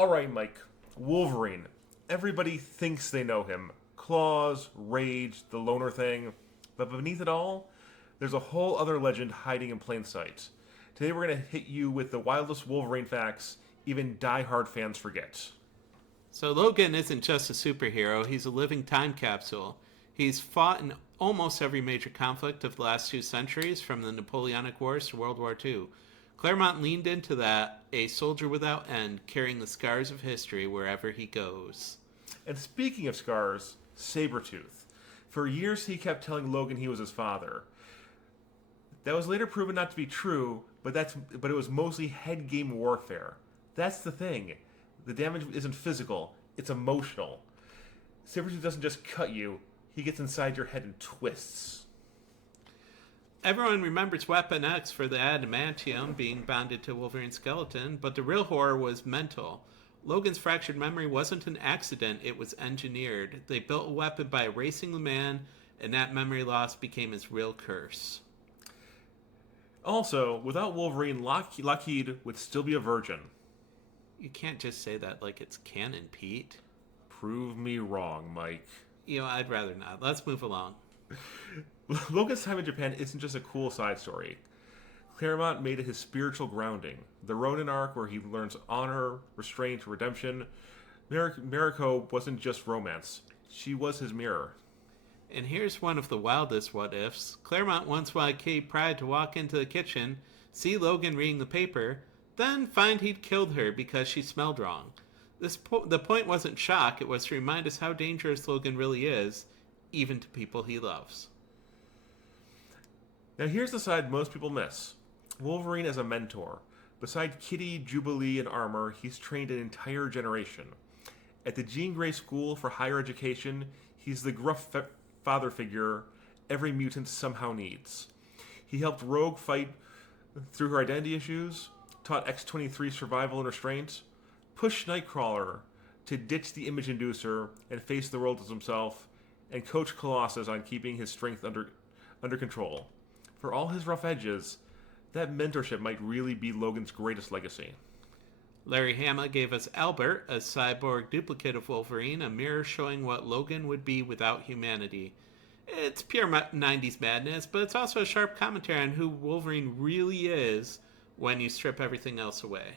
Alright, Mike. Wolverine. Everybody thinks they know him. Claws, rage, the loner thing. But beneath it all, there's a whole other legend hiding in plain sight. Today we're going to hit you with the wildest Wolverine facts even die-hard fans forget. So Logan isn't just a superhero, he's a living time capsule. He's fought in almost every major conflict of the last 2 centuries, from the Napoleonic Wars to World War II. Claremont leaned into that, a soldier without end, carrying the scars of history wherever he goes. And speaking of scars, Sabretooth. For years he kept telling Logan he was his father. That was later proven not to be true, but it was mostly head game warfare. That's the thing. The damage isn't physical, it's emotional. Sabretooth doesn't just cut you, he gets inside your head and twists. Everyone remembers Weapon X for the adamantium being bonded to Wolverine's skeleton, but the real horror was mental. Logan's fractured memory wasn't an accident, it was engineered. They built a weapon by erasing the man, and that memory loss became his real curse. Also, without Wolverine, Lockheed would still be a virgin. You can't just say that like it's canon, Pete. Prove me wrong, Mike. I'd rather not. Let's move along. Logan's time in Japan isn't just a cool side story. Claremont made it his spiritual grounding. The Ronin arc, where he learns honor, restraint, redemption. Mariko wasn't just romance. She was his mirror. And here's one of the wildest what-ifs. Claremont once wanted Kitty Pryde to walk into the kitchen, see Logan reading the paper, then find he'd killed her because she smelled wrong. The point wasn't shock, it was to remind us how dangerous Logan really is, even to people he loves. Now here's the side most people miss. Wolverine as a mentor. Beside Kitty, Jubilee, and Armor, he's trained an entire generation. At the Jean Grey School for Higher Education, he's the gruff father figure every mutant somehow needs. He helped Rogue fight through her identity issues, taught X-23 survival and restraint, pushed Nightcrawler to ditch the image inducer and face the world as himself, and coached Colossus on keeping his strength under control. For all his rough edges, that mentorship might really be Logan's greatest legacy. Larry Hama gave us Albert, a cyborg duplicate of Wolverine, a mirror showing what Logan would be without humanity. It's pure 90s madness, but it's also a sharp commentary on who Wolverine really is when you strip everything else away.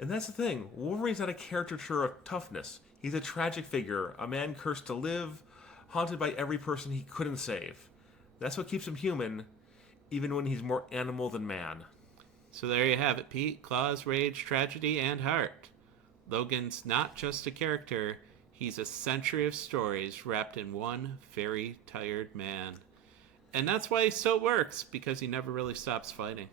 And that's the thing, Wolverine's not a caricature of toughness. He's a tragic figure, a man cursed to live, haunted by every person he couldn't save. That's what keeps him human, even when he's more animal than man. So there you have it, Pete. Claws, rage, tragedy, and heart. Logan's not just a character, he's a century of stories wrapped in one very tired man. And that's why he still works, because he never really stops fighting.